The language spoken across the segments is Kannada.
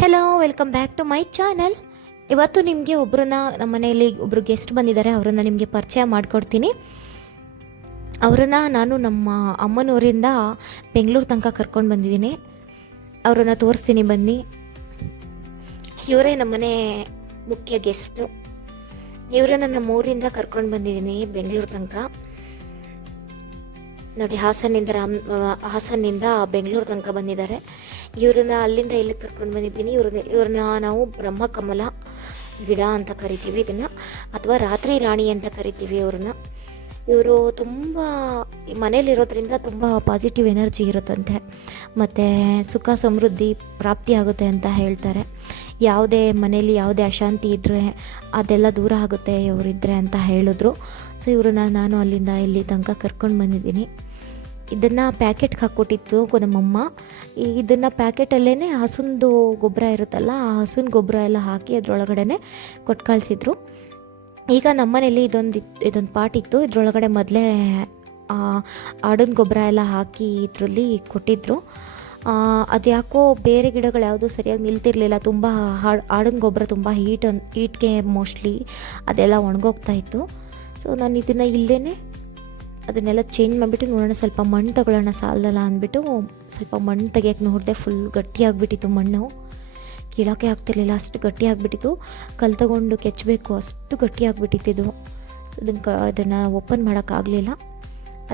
Hello, welcome back to my channel. ಇವತ್ತು ನಿಮಗೆ ನಮ್ಮ ಮನೆಯಲ್ಲಿ ಒಬ್ಬರು ಗೆಸ್ಟ್ ಬಂದಿದ್ದಾರೆ. ಅವರನ್ನು ನಿಮಗೆ ಪರಿಚಯ ಮಾಡಿಕೊಡ್ತೀನಿ. ಅವರನ್ನು ನಾನು ನಮ್ಮ ಅಮ್ಮನೂರಿಂದ ಬೆಂಗಳೂರು ತನಕ ಕರ್ಕೊಂಡು ಬಂದಿದ್ದೀನಿ. ಅವರನ್ನು ತೋರಿಸ್ತೀನಿ, ಬನ್ನಿ. ಇವರೇ ನಮ್ಮನೆ ಮುಖ್ಯ ಗೆಸ್ಟು. ಇವರನ್ನು ನಮ್ಮ ಊರಿಂದ ಕರ್ಕೊಂಡು ಬಂದಿದ್ದೀನಿ ಬೆಂಗಳೂರು ತನಕ. ನೋಡಿ, ಹಾಸನ್ನಿಂದ ಬೆಂಗಳೂರು ತನಕ ಬಂದಿದ್ದಾರೆ. ಇವ್ರನ್ನ ಅಲ್ಲಿಂದ ಇಲ್ಲಿ ಕರ್ಕೊಂಡು ಬಂದಿದ್ದೀನಿ. ಇವ್ರನ್ನ ನಾವು ಬ್ರಹ್ಮಕಮಲ ಗಿಡ ಅಂತ ಕರಿತೀವಿ ಇದನ್ನು, ಅಥವಾ ರಾತ್ರಿ ರಾಣಿ ಅಂತ ಕರಿತೀವಿ ಇವ್ರನ್ನ. ಇವರು ತುಂಬ ಮನೇಲಿರೋದ್ರಿಂದ ತುಂಬ ಪಾಸಿಟಿವ್ ಎನರ್ಜಿ ಇರುತ್ತಂತೆ, ಮತ್ತು ಸುಖ ಸಮೃದ್ಧಿ ಪ್ರಾಪ್ತಿ ಆಗುತ್ತೆ ಅಂತ ಹೇಳ್ತಾರೆ. ಯಾವುದೇ ಮನೇಲಿ ಯಾವುದೇ ಅಶಾಂತಿ ಇದ್ದರೆ ಅದೆಲ್ಲ ದೂರ ಆಗುತ್ತೆ ಇವರಿದ್ದರೆ ಅಂತ ಹೇಳಿದ್ರು. ಸೊ ಇವ್ರನ್ನ ನಾನು ಅಲ್ಲಿಂದ ಇಲ್ಲಿ ತನಕ ಕರ್ಕೊಂಡು ಬಂದಿದ್ದೀನಿ. ಇದನ್ನು ಪ್ಯಾಕೆಟ್ಗೆ ಹಾಕ್ಕೊಟ್ಟಿತ್ತು ನಮ್ಮಮ್ಮ. ಇದನ್ನು ಪ್ಯಾಕೆಟಲ್ಲೇ ಹಸುಂದು ಗೊಬ್ಬರ ಇರುತ್ತಲ್ಲ, ಆ ಹಸುನ ಗೊಬ್ಬರ ಎಲ್ಲ ಹಾಕಿ ಅದರೊಳಗಡೆ ಕೊಟ್ಟು ಕಳಿಸಿದ್ರು. ಈಗ ನಮ್ಮನೇಲಿ ಇದೊಂದು ಪಾಟ್ ಇತ್ತು. ಇದರೊಳಗಡೆ ಮೊದಲೇ ಆಡಿನ ಗೊಬ್ಬರ ಎಲ್ಲ ಹಾಕಿ ಇದರಲ್ಲಿ ಕೊಟ್ಟಿದ್ರು. ಅದು ಯಾಕೋ ಬೇರೆ ಗಿಡಗಳು ಯಾವುದೂ ಸರಿಯಾಗಿ ನಿಲ್ತಿರಲಿಲ್ಲ. ತುಂಬ ಆಡಿನ ಗೊಬ್ಬರ ತುಂಬ ಹೀಟ್ಗೆ ಮೋಸ್ಟ್ಲಿ ಅದೆಲ್ಲ ಒಣಗೋಗ್ತಾಯಿತ್ತು. ಸೊ ನಾನು ಇದನ್ನು ಇಲ್ಲೇ ಅದನ್ನೆಲ್ಲ ಚೇಂಜ್ ಮಾಡಿಬಿಟ್ಟು ನೋಡೋಣ, ಸ್ವಲ್ಪ ಮಣ್ಣು ತಗೊಳ್ಳೋಣ ಸಾಲದಲ್ಲ ಅಂದ್ಬಿಟ್ಟು ಸ್ವಲ್ಪ ಮಣ್ಣು ತೆಗಿಯೋಕ್ಕೆ ನೋಡಿದೆ. ಫುಲ್ ಗಟ್ಟಿಯಾಗಿಬಿಟ್ಟಿತ್ತು ಮಣ್ಣು, ಕೀಳೋಕ್ಕೆ ಆಗ್ತಿರ್ಲಿಲ್ಲ, ಅಷ್ಟು ಗಟ್ಟಿಯಾಗಿಬಿಟ್ಟಿತ್ತು. ಕಲ್ಲು ತಗೊಂಡು ಕೆಚ್ಚಬೇಕು, ಅಷ್ಟು ಗಟ್ಟಿಯಾಗಿಬಿಟ್ಟಿತ್ತು. ಅದನ್ನು ಓಪನ್ ಮಾಡೋಕ್ಕಾಗಲಿಲ್ಲ.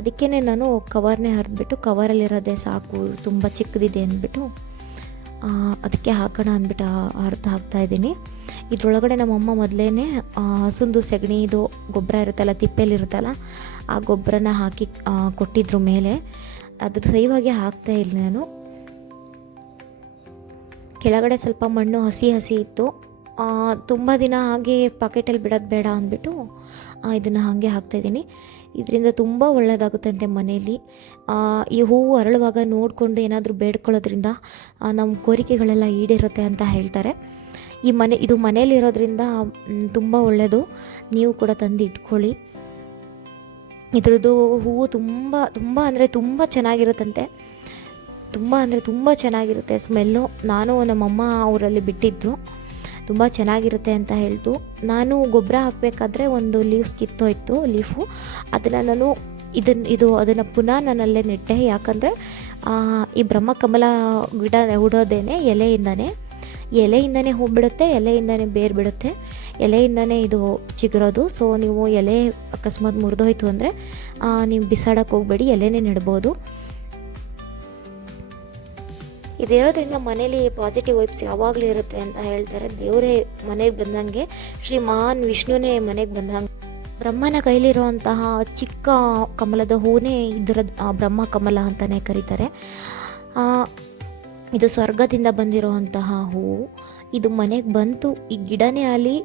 ಅದಕ್ಕೇ ನಾನು ಕವರ್ನೇ ಹರಿದ್ಬಿಟ್ಟು, ಕವರಲ್ಲಿರೋದೇ ಸಾಕು, ತುಂಬ ಚಿಕ್ಕದಿದೆ ಅಂದ್ಬಿಟ್ಟು ಅದಕ್ಕೆ ಹಾಕೋಣ ಅಂದ್ಬಿಟ್ಟು ಹರಿದು ಹಾಕ್ತಾಯಿದ್ದೀನಿ. ಇದರೊಳಗಡೆ ನಮ್ಮಮ್ಮ ಮೊದಲೇ ಹಸುಂದು ಸೆಗಣಿದು ಗೊಬ್ಬರ ಇರುತ್ತಲ್ಲ, ತಿಪ್ಪೆಲಿರುತ್ತಲ್ಲ, ಆ ಗೊಬ್ಬರನ ಹಾಕಿ ಕೊಟ್ಟಿದ್ರು ಮೇಲೆ. ಅದ್ರ ಸಹಿವಾಗಿ ಹಾಕ್ತಾಯಿಲ್ಲ ನಾನು. ಕೆಳಗಡೆ ಸ್ವಲ್ಪ ಮಣ್ಣು ಹಸಿ ಇತ್ತು. ತುಂಬ ದಿನ ಹಾಗೆ ಪಾಕೆಟಲ್ಲಿ ಬಿಡೋದು ಬೇಡ ಅಂದ್ಬಿಟ್ಟು ಇದನ್ನು ಹಾಗೆ ಹಾಕ್ತಾಯಿದ್ದೀನಿ. ಇದರಿಂದ ತುಂಬ ಒಳ್ಳೆಯದಾಗುತ್ತಂತೆ ಮನೆಯಲ್ಲಿ. ಈ ಹೂವು ಅರಳುವಾಗ ನೋಡಿಕೊಂಡು ಏನಾದರೂ ಬೇಡ್ಕೊಳ್ಳೋದ್ರಿಂದ ನಮ್ಮ ಕೋರಿಕೆಗಳೆಲ್ಲ ಈಡೇರುತ್ತೆ ಅಂತ ಹೇಳ್ತಾರೆ. ಇದು ಮನೇಲಿರೋದ್ರಿಂದ ತುಂಬ ಒಳ್ಳೆಯದು. ನೀವು ಕೂಡ ತಂದು ಇಟ್ಕೊಳ್ಳಿ. ಇದ್ರದ್ದು ಹೂವು ತುಂಬ ಚೆನ್ನಾಗಿರುತ್ತಂತೆ. ತುಂಬ ಚೆನ್ನಾಗಿರುತ್ತೆ ಸ್ಮೆಲ್ಲು. ನಾನು ನಮ್ಮಮ್ಮ ಅವರಲ್ಲಿ ಬಿಟ್ಟಿದ್ರು, ತುಂಬ ಚೆನ್ನಾಗಿರುತ್ತೆ ಅಂತ ಹೇಳ್ತು. ನಾನು ಗೊಬ್ಬರ ಹಾಕಬೇಕಾದ್ರೆ ಒಂದು ಲೀವ್ಸ್ ಕಿತ್ತೋಯ್ತು, ಲೀಫು. ಅದನ್ನು ನಾನು ಅದನ್ನು ಪುನಃ ನಾನಲ್ಲೇ ನೆಟ್ಟೆ. ಯಾಕಂದರೆ ಈ ಬ್ರಹ್ಮಕಮಲ ಗಿಡ ಹುಡೋದೇನೆ ಎಲೆಯಿಂದನೇ ಹೂ ಬಿಡುತ್ತೆ, ಎಲೆಯಿಂದನೇ ಬೇರು ಬಿಡುತ್ತೆ, ಎಲೆಯಿಂದನೇ ಇದು ಚಿಗುರೋದು. ಸೊ ನೀವು ಎಲೆ ಅಕಸ್ಮಾತ್ ಮುರಿದೋಯ್ತು ಅಂದರೆ ನೀವು ಬಿಸಾಡೋಕ್ಕೆ ಹೋಗಬೇಡಿ, ಎಲೆನೇ ನೆಡ್ಬೋದು. ಇದಿರೋದ್ರಿಂದ ಮನೇಲಿ ಪಾಸಿಟಿವ್ ವೈಬ್ಸ್ ಯಾವಾಗಲೂ ಇರುತ್ತೆ ಅಂತ ಹೇಳ್ತಾರೆ. ದೇವರೇ ಮನೆಗೆ ಬಂದಂಗೆ, ಶ್ರೀ ಮಹಾನ್ ವಿಷ್ಣುನೇ ಮನೆಗೆ ಬಂದಂಗೆ. ಬ್ರಹ್ಮನ ಕೈಲಿರುವಂತಹ ಚಿಕ್ಕ ಕಮಲದ ಹೂನೇ ಇದರ ಬ್ರಹ್ಮ ಕಮಲ ಅಂತಲೇ ಕರೀತಾರೆ. ಇದು ಸ್ವರ್ಗದಿಂದ ಬಂದಿರುವಂತಹ ಹೂವು. ಇದು ಮನೆಗೆ ಬಂತು, ಈ ಗಿಡನೇ ಆಗಲಿ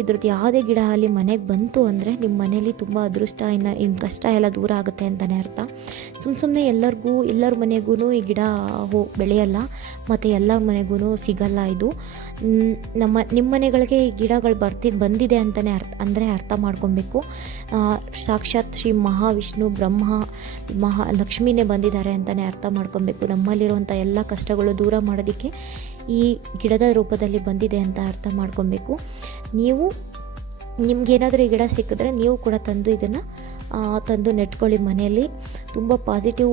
ಇದ್ರದ್ದು ಯಾವುದೇ ಗಿಡ ಆಗಲಿ ಮನೆಗೆ ಬಂತು ಅಂದರೆ ನಿಮ್ಮ ಮನೇಲಿ ತುಂಬ ಅದೃಷ್ಟ, ಇನ್ನು ಕಷ್ಟ ಎಲ್ಲ ದೂರ ಆಗುತ್ತೆ ಅಂತಲೇ ಅರ್ಥ. ಸುಮ್ಮನೆ ಎಲ್ಲರ ಮನೆಗೂ ಈ ಗಿಡ ಬೆಳೆಯಲ್ಲ, ಮತ್ತು ಎಲ್ಲರ ಮನೆಗೂ ಸಿಗಲ್ಲ. ಇದು ನಿಮ್ಮ ಮನೆಗಳಿಗೆ ಈ ಗಿಡಗಳು ಬಂದಿದೆ ಅಂತಲೇ ಅರ್ಥ ಮಾಡ್ಕೊಬೇಕು. ಸಾಕ್ಷಾತ್ ಶ್ರೀ ಮಹಾವಿಷ್ಣು ಲಕ್ಷ್ಮಿನೇ ಬಂದಿದ್ದಾರೆ ಅಂತಲೇ ಅರ್ಥ ಮಾಡ್ಕೊಬೇಕು. ನಮ್ಮಲ್ಲಿರುವಂಥ ಎಲ್ಲ ಕಷ್ಟಗಳು ದೂರ ಮಾಡೋದಕ್ಕೆ ಈ ಗಿಡದ ರೂಪದಲ್ಲಿ ಬಂದಿದೆ ಅಂತ ಅರ್ಥ ಮಾಡ್ಕೊಬೇಕು. ನಿಮಗೇನಾದರೂ ಈ ಗಿಡ ಸಿಕ್ಕಿದ್ರೆ ನೀವು ಕೂಡ ತಂದು ನೆಟ್ಕೊಳ್ಳಿ. ಮನೆಯಲ್ಲಿ ತುಂಬ ಪಾಸಿಟಿವ್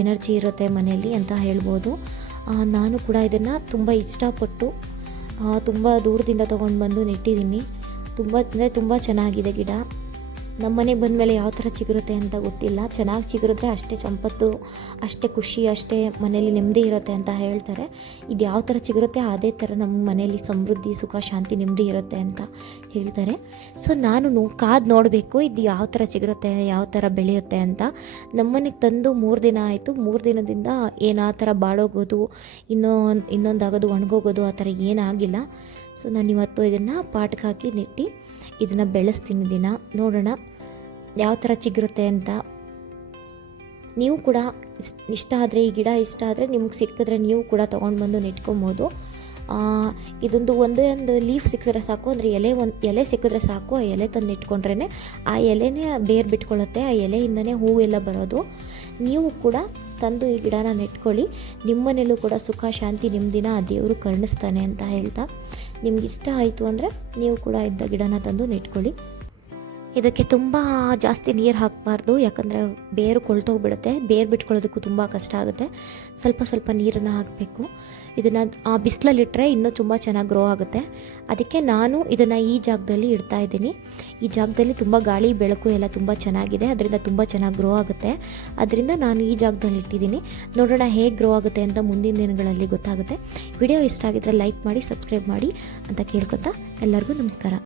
ಎನರ್ಜಿ ಇರುತ್ತೆ ಮನೆಯಲ್ಲಿ ಅಂತ ಹೇಳ್ಬೋದು. ನಾನು ಕೂಡ ಇದನ್ನು ತುಂಬ ಇಷ್ಟಪಟ್ಟು ತುಂಬ ದೂರದಿಂದ ತೊಗೊಂಡು ಬಂದು ನೆಟ್ಟಿದ್ದೀನಿ. ತುಂಬ ಚೆನ್ನಾಗಿದೆ ಗಿಡ. ನಮ್ಮ ಮನೆಗೆ ಬಂದಮೇಲೆ ಯಾವ ಥರ ಚಿಗುರುತ್ತೆ ಅಂತ ಗೊತ್ತಿಲ್ಲ. ಚೆನ್ನಾಗಿ ಚಿಗುರಿದ್ರೆ ಅಷ್ಟೇ ಸಂಪತ್ತು, ಅಷ್ಟೇ ಖುಷಿ, ಅಷ್ಟೇ ಮನೇಲಿ ನೆಮ್ಮದಿ ಇರುತ್ತೆ ಅಂತ ಹೇಳ್ತಾರೆ. ಇದು ಯಾವ ಥರ ಚಿಗುರುತ್ತೆ ಅದೇ ಥರ ನಮ್ಮ ಮನೇಲಿ ಸಮೃದ್ಧಿ, ಸುಖ, ಶಾಂತಿ, ನೆಮ್ಮದಿ ಇರುತ್ತೆ ಅಂತ ಹೇಳ್ತಾರೆ. ಸೊ ನಾನು ಕಾದು ನೋಡಬೇಕು ಇದು ಯಾವ ಥರ ಚಿಗುರುತ್ತೆ, ಯಾವ ಥರ ಬೆಳೆಯುತ್ತೆ ಅಂತ. ನಮ್ಮನೆಗೆ ತಂದು 3 ದಿನ ಆಯಿತು. 3 ದಿನದಿಂದ ಆ ಥರ ಬಾಡೋಗೋದು, ಇನ್ನೊಂದಾಗೋದು, ಒಣಗೋಗೋದು ಆ ಥರ ಏನಾಗಿಲ್ಲ. ಸೊ ನಾನು ಇವತ್ತು ಇದನ್ನು ಪಾಟ್ಗೆ ಹಾಕಿ ನೆಟ್ಟು ಇದನ್ನು ಬೆಳೆಸ್ತೀನಿ. ನೋಡೋಣ ಯಾವ ಥರ ಚಿಗುರುತ್ತೆ ಅಂತ. ನೀವು ಕೂಡ ಇಷ್ಟ ಆದರೆ, ಈ ಗಿಡ ಇಷ್ಟ ಆದರೆ ನಿಮ್ಗೆ ಸಿಕ್ಕಿದ್ರೆ ನೀವು ಕೂಡ ತೊಗೊಂಡು ಬಂದು ನೆಟ್ಕೊಬೋದು. ಒಂದೊಂದು ಲೀಫ್ ಸಿಕ್ಕಿದ್ರೆ ಸಾಕು, ಅಂದರೆ ಎಲೆ ಸಿಕ್ಕಿದ್ರೆ ಸಾಕು. ಆ ಎಲೆ ತಂದು ಇಟ್ಕೊಂಡ್ರೇ ಆ ಎಲೆನೇ ಬೇರು ಬಿಟ್ಕೊಳ್ಳುತ್ತೆ, ಆ ಎಲೆಯಿಂದನೇ ಹೂವೆಲ್ಲ ಬರೋದು. ನೀವು ಕೂಡ ತಂದು ಈ ಗಿಡನ ನೆಟ್ಕೊಳ್ಳಿ. ನಿಮ್ಮನೇಲೂ ಕೂಡ ಸುಖ ಶಾಂತಿ ನೆಮ್ಮದಿನ ಆ ದೇವರು ಕರುಣಿಸ್ತಾನೆ ಅಂತ ಹೇಳ್ತಾ, ನಿಮ್ಗೆ ಇಷ್ಟ ಆಯಿತು ಅಂದರೆ ನೀವು ಕೂಡ ಇಂಥ ಗಿಡನ ತಂದು ನೆಟ್ಕೊಳ್ಳಿ. ಇದಕ್ಕೆ ತುಂಬ ಜಾಸ್ತಿ ನೀರು ಹಾಕಬಾರ್ದು, ಯಾಕಂದರೆ ಬೇರು ಕೊಳ್ತೋಗ್ಬಿಡುತ್ತೆ. ಬೇರು ಬಿಟ್ಕೊಳ್ಳೋದಕ್ಕೂ ತುಂಬ ಕಷ್ಟ ಆಗುತ್ತೆ. ಸ್ವಲ್ಪ ಸ್ವಲ್ಪ ನೀರನ್ನು ಹಾಕಬೇಕು. ಇದನ್ನು ಬಿಸಿಲಲ್ಲಿಟ್ಟರೆ ಇನ್ನೂ ತುಂಬ ಚೆನ್ನಾಗಿ ಗ್ರೋ ಆಗುತ್ತೆ. ಅದಕ್ಕೆ ನಾನು ಇದನ್ನು ಈ ಜಾಗದಲ್ಲಿ ಇಡ್ತಾ ಇದ್ದೀನಿ. ಈ ಜಾಗದಲ್ಲಿ ತುಂಬ ಗಾಳಿ ಬೆಳಕು ಎಲ್ಲ ತುಂಬ ಚೆನ್ನಾಗಿದೆ, ಅದರಿಂದ ತುಂಬ ಚೆನ್ನಾಗಿ ಗ್ರೋ ಆಗುತ್ತೆ. ಅದರಿಂದ ನಾನು ಈ ಜಾಗದಲ್ಲಿ ಇಟ್ಟಿದ್ದೀನಿ. ನೋಡೋಣ ಹೇಗೆ ಗ್ರೋ ಆಗುತ್ತೆ ಅಂತ ಮುಂದಿನ ದಿನಗಳಲ್ಲಿ ಗೊತ್ತಾಗುತ್ತೆ. ವಿಡಿಯೋ ಇಷ್ಟ ಆಗಿದ್ದರೆ ಲೈಕ್ ಮಾಡಿ, ಸಬ್ಸ್ಕ್ರೈಬ್ ಮಾಡಿ ಅಂತ ಕೇಳ್ಕೊತಾ ಎಲ್ಲರಿಗೂ ನಮಸ್ಕಾರ.